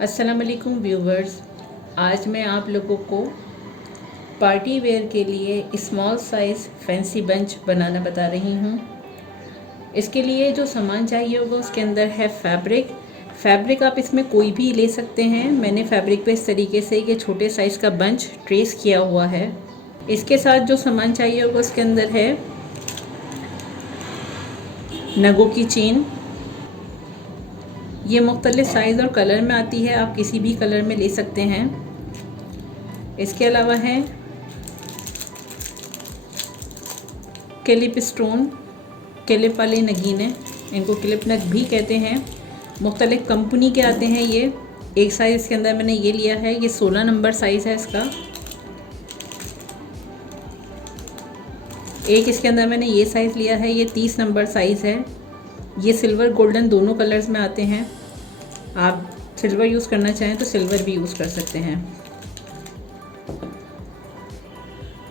अस्सलाम वालेकुम व्यूवर्स, आज मैं आप लोगों को पार्टी वेयर के लिए स्मॉल साइज़ फैंसी बंच बनाना बता रही हूँ। इसके लिए जो सामान चाहिए होगा उसके अंदर है फैब्रिक आप इसमें कोई भी ले सकते हैं। मैंने फैब्रिक पे इस तरीके से ये छोटे साइज़ का बंच ट्रेस किया हुआ है। इसके साथ जो सामान चाहिए होगा उसके अंदर है नगों की चेन। ये मुख्तलिफ साइज़ और कलर में आती है, आप किसी भी कलर में ले सकते हैं। इसके अलावा है क्लिप स्टोन, क्लिप वाले नगीने, इनको क्लिप नग भी कहते हैं। मुख्तलिफ कंपनी के आते हैं ये। एक साइज़ इसके अंदर मैंने ये लिया है, ये 16 नंबर साइज़ है इसका। एक इसके अंदर मैंने ये साइज़ लिया है, ये 30 नंबर साइज़ है। ये सिल्वर गोल्डन दोनों कलर्स में आते हैं। आप सिल्वर यूज़ करना चाहें तो सिल्वर भी यूज़ कर सकते हैं।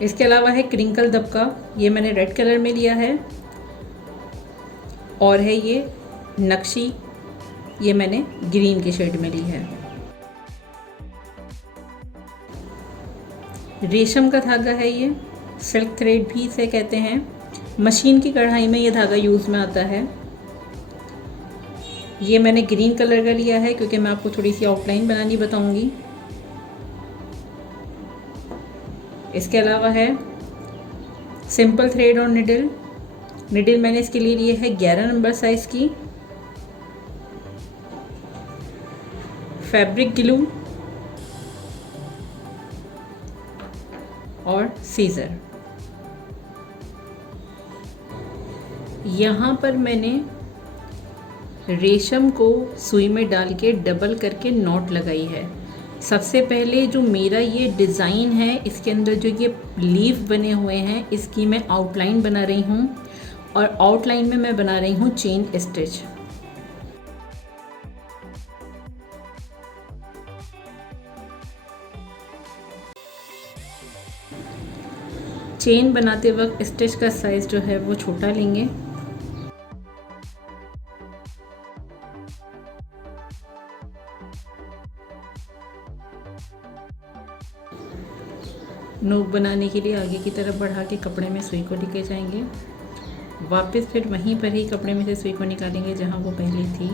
इसके अलावा है क्रिंकल दबका, ये मैंने रेड कलर में लिया है। और है ये नक्शी, ये मैंने ग्रीन के शेड में ली है। रेशम का धागा है, ये सिल्क थ्रेड भी इसे कहते हैं। मशीन की कढ़ाई में ये धागा यूज़ में आता है। ये मैंने ग्रीन कलर का लिया है क्योंकि मैं आपको थोड़ी सी आउटलाइन बनानी बताऊंगी। इसके अलावा है सिंपल थ्रेड और निडल मैंने इसके लिए लिए है 11 नंबर साइज़ की। फैब्रिक ग्लू और सीज़र। यहाँ पर मैंने रेशम को सुई में डाल के डबल करके नॉट लगाई है। सबसे पहले जो मेरा ये डिज़ाइन है, इसके अंदर जो ये लीफ बने हुए हैं, इसकी मैं आउटलाइन बना रही हूँ। और आउटलाइन में मैं बना रही हूँ चेन स्टिच। चेन बनाते वक्त स्टिच का साइज़ जो है वो छोटा लेंगे। नोक बनाने के लिए आगे की तरफ बढ़ा के कपड़े में सुई को लेके जाएंगे। वापस फिर वहीं पर ही कपड़े में से सुई को निकालेंगे जहां वो पहले थी।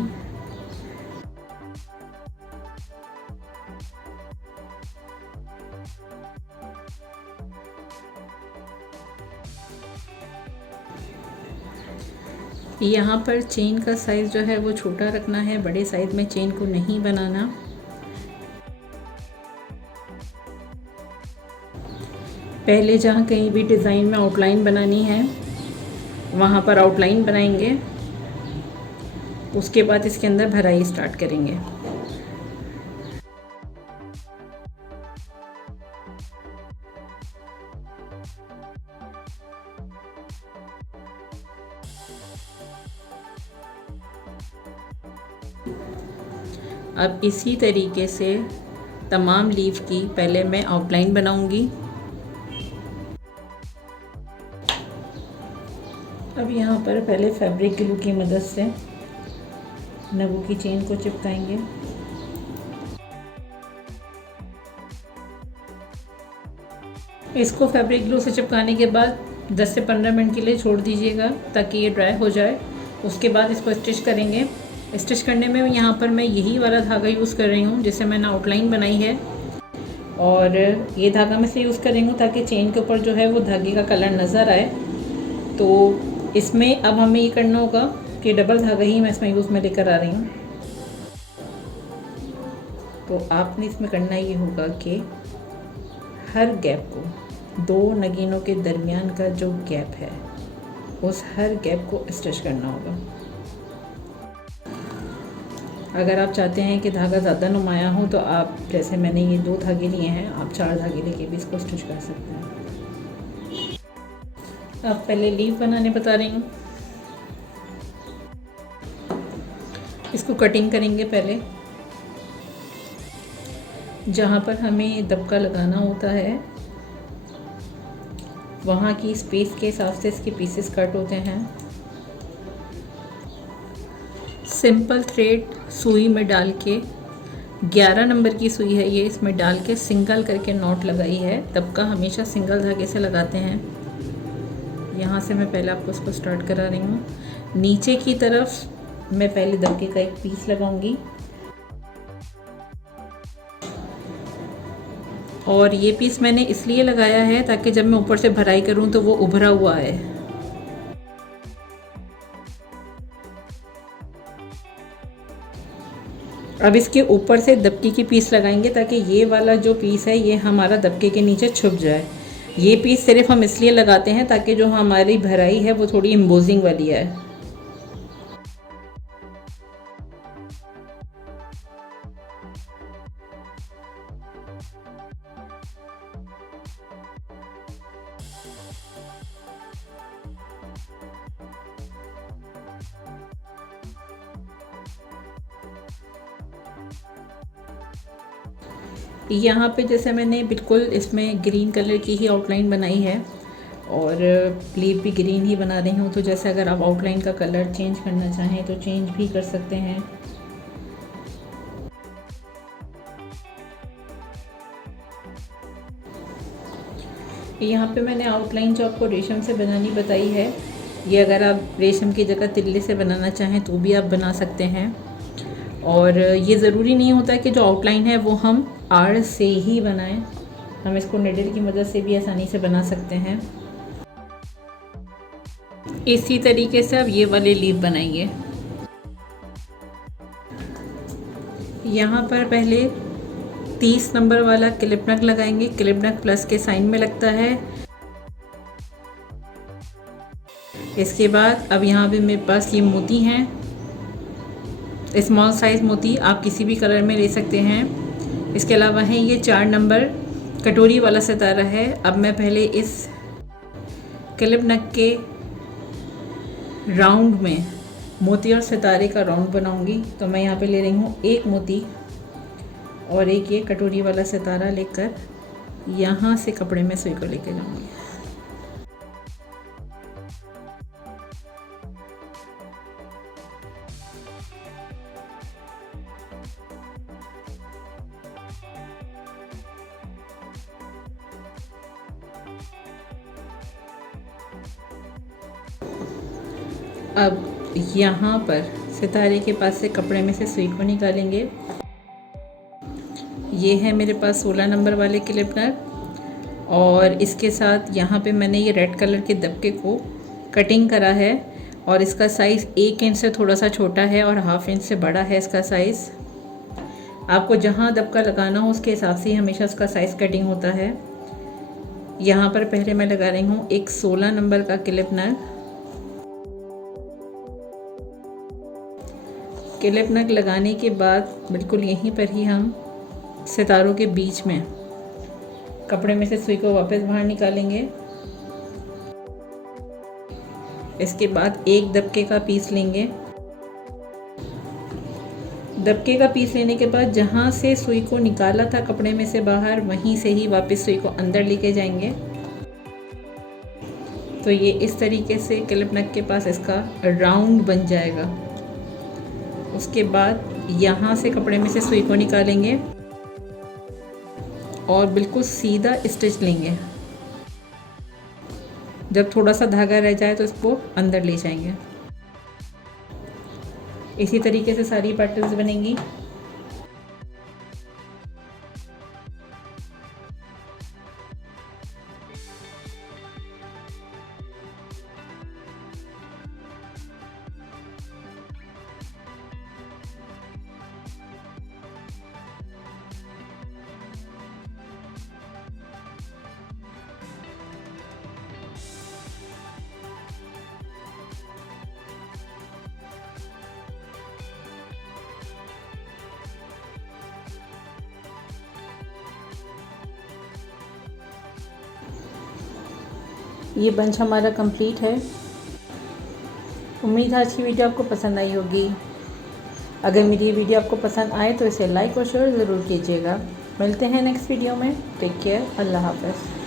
यहाँ पर चेन का साइज़ जो है वो छोटा रखना है, बड़े साइज़ में चेन को नहीं बनाना। पहले जहाँ कहीं भी डिज़ाइन में आउटलाइन बनानी है वहाँ पर आउटलाइन बनाएंगे, उसके बाद इसके अंदर भराई स्टार्ट करेंगे। अब इसी तरीके से तमाम लीफ की पहले मैं आउटलाइन बनाऊंगी। अब यहाँ पर पहले फैब्रिक ग्लू की मदद से नगों की चेन को चिपकाएंगे। इसको फैब्रिक ग्लू से चिपकाने के बाद 10 से 15 मिनट के लिए छोड़ दीजिएगा ताकि ये ड्राई हो जाए। उसके बाद इसको स्टिच करेंगे। स्टिच करने में यहाँ पर मैं यही वाला धागा यूज़ कर रही हूँ जिससे मैंने आउटलाइन बनाई है। और ये धागा मैं से यूज़ करेंगे ताकि चेन के ऊपर जो है वो धागे का कलर नज़र आए। तो इसमें अब हमें ये करना होगा कि डबल धागा ही मैं इसमें यूज़ में लेकर आ रही हूँ। तो आपने इसमें करना ये होगा कि हर गैप को, दो नगीनों के दरमियान का जो गैप है उस हर गैप को स्टिच करना होगा। अगर आप चाहते हैं कि धागा ज़्यादा नुमाया हो तो आप, जैसे मैंने ये 2 धागे लिए हैं, आप 4 धागे लेके भी इसको स्टिच कर सकते हैं। अब पहले लीफ बनाने बता रही हूँ। इसको कटिंग करेंगे पहले। जहाँ पर हमें दबका लगाना होता है वहाँ की स्पेस के हिसाब से इसके पीसेस कट होते हैं। सिंपल थ्रेड सुई में डाल के 11 नंबर की सुई है ये, इसमें डाल के सिंगल करके नॉट लगाई है। दबका हमेशा सिंगल धागे से लगाते हैं। यहाँ से मैं पहले आपको इसको स्टार्ट करा रही हूँ। नीचे की तरफ मैं पहले दबके का एक पीस लगाऊंगी और ये पीस मैंने इसलिए लगाया है ताकि जब मैं ऊपर से भराई करूँ तो वो उभरा हुआ है। अब इसके ऊपर से दबके की पीस लगाएंगे ताकि ये वाला जो पीस है ये हमारा दबके के नीचे छुप जाए। ये पीस सिर्फ हम इसलिए लगाते हैं ताकि जो हमारी भराई है वो थोड़ी एम्बोजिंग वाली है। यहाँ पे जैसे मैंने बिल्कुल इसमें ग्रीन कलर की ही आउटलाइन बनाई है और लीफ भी ग्रीन ही बना रही हूँ। तो जैसे अगर आप आउटलाइन का कलर चेंज करना चाहें तो चेंज भी कर सकते हैं। यहाँ पे मैंने आउटलाइन जो आपको रेशम से बनानी बताई है, ये अगर आप रेशम की जगह तिल्ले से बनाना चाहें तो भी आप बना सकते हैं। और ये ज़रूरी नहीं होता कि जो आउटलाइन है वो हम आड़ से ही बनाएं, हम इसको निडल की मदद से भी आसानी से बना सकते हैं। इसी तरीके से आप ये वाले लीफ बनाइए। यहाँ पर पहले 30 नंबर वाला क्लिप नग लगाएंगे। क्लिप नग प्लस के साइन में लगता है। इसके बाद अब यहाँ पे मेरे पास ये मोती हैं, स्मॉल साइज़ मोती, आप किसी भी कलर में ले सकते हैं। इसके अलावा है ये 4 नंबर कटोरी वाला सितारा है। अब मैं पहले इस क्लिप नग के राउंड में मोती और सितारे का राउंड बनाऊंगी। तो मैं यहाँ पे ले रही हूँ एक मोती और एक ये कटोरी वाला सितारा लेकर यहाँ से कपड़े में सुई को लेकर जाऊंगी। अब यहाँ पर सितारे के पास से कपड़े में से सुई को निकालेंगे। ये है मेरे पास 16 नंबर वाले क्लिप नग और इसके साथ यहाँ पे मैंने ये रेड कलर के दबके को कटिंग करा है और इसका साइज़ 1 इंच से थोड़ा सा छोटा है और ½ इंच से बड़ा है इसका साइज़। आपको जहाँ दबका लगाना हो उसके हिसाब से हमेशा उसका साइज़ कटिंग होता है। यहाँ पर पहले मैं लगा रही हूँ एक 16 नंबर का क्लिप नग। क्लिप नग लगाने के बाद बिल्कुल यहीं पर ही हम सितारों के बीच में कपड़े में से सुई को वापस बाहर निकालेंगे। इसके बाद एक दबके का पीस लेंगे। दबके का पीस लेने के बाद जहाँ से सुई को निकाला था कपड़े में से बाहर, वहीं से ही वापस सुई को अंदर लेके जाएंगे। तो ये इस तरीके से क्लिप नग के पास इसका राउंड बन जाएगा। उसके बाद यहाँ से कपड़े में से सुई को निकालेंगे और बिल्कुल सीधा स्टिच लेंगे। जब थोड़ा सा धागा रह जाए तो इसको अंदर ले जाएंगे। इसी तरीके से सारी पैटर्न्स बनेंगी। ये बंच हमारा कंप्लीट है। उम्मीद है आज की वीडियो आपको पसंद आई होगी। अगर मेरी ये वीडियो आपको पसंद आए तो इसे लाइक और शेयर ज़रूर कीजिएगा। मिलते हैं नेक्स्ट वीडियो में। Take care. अल्लाह हाफ़िज़।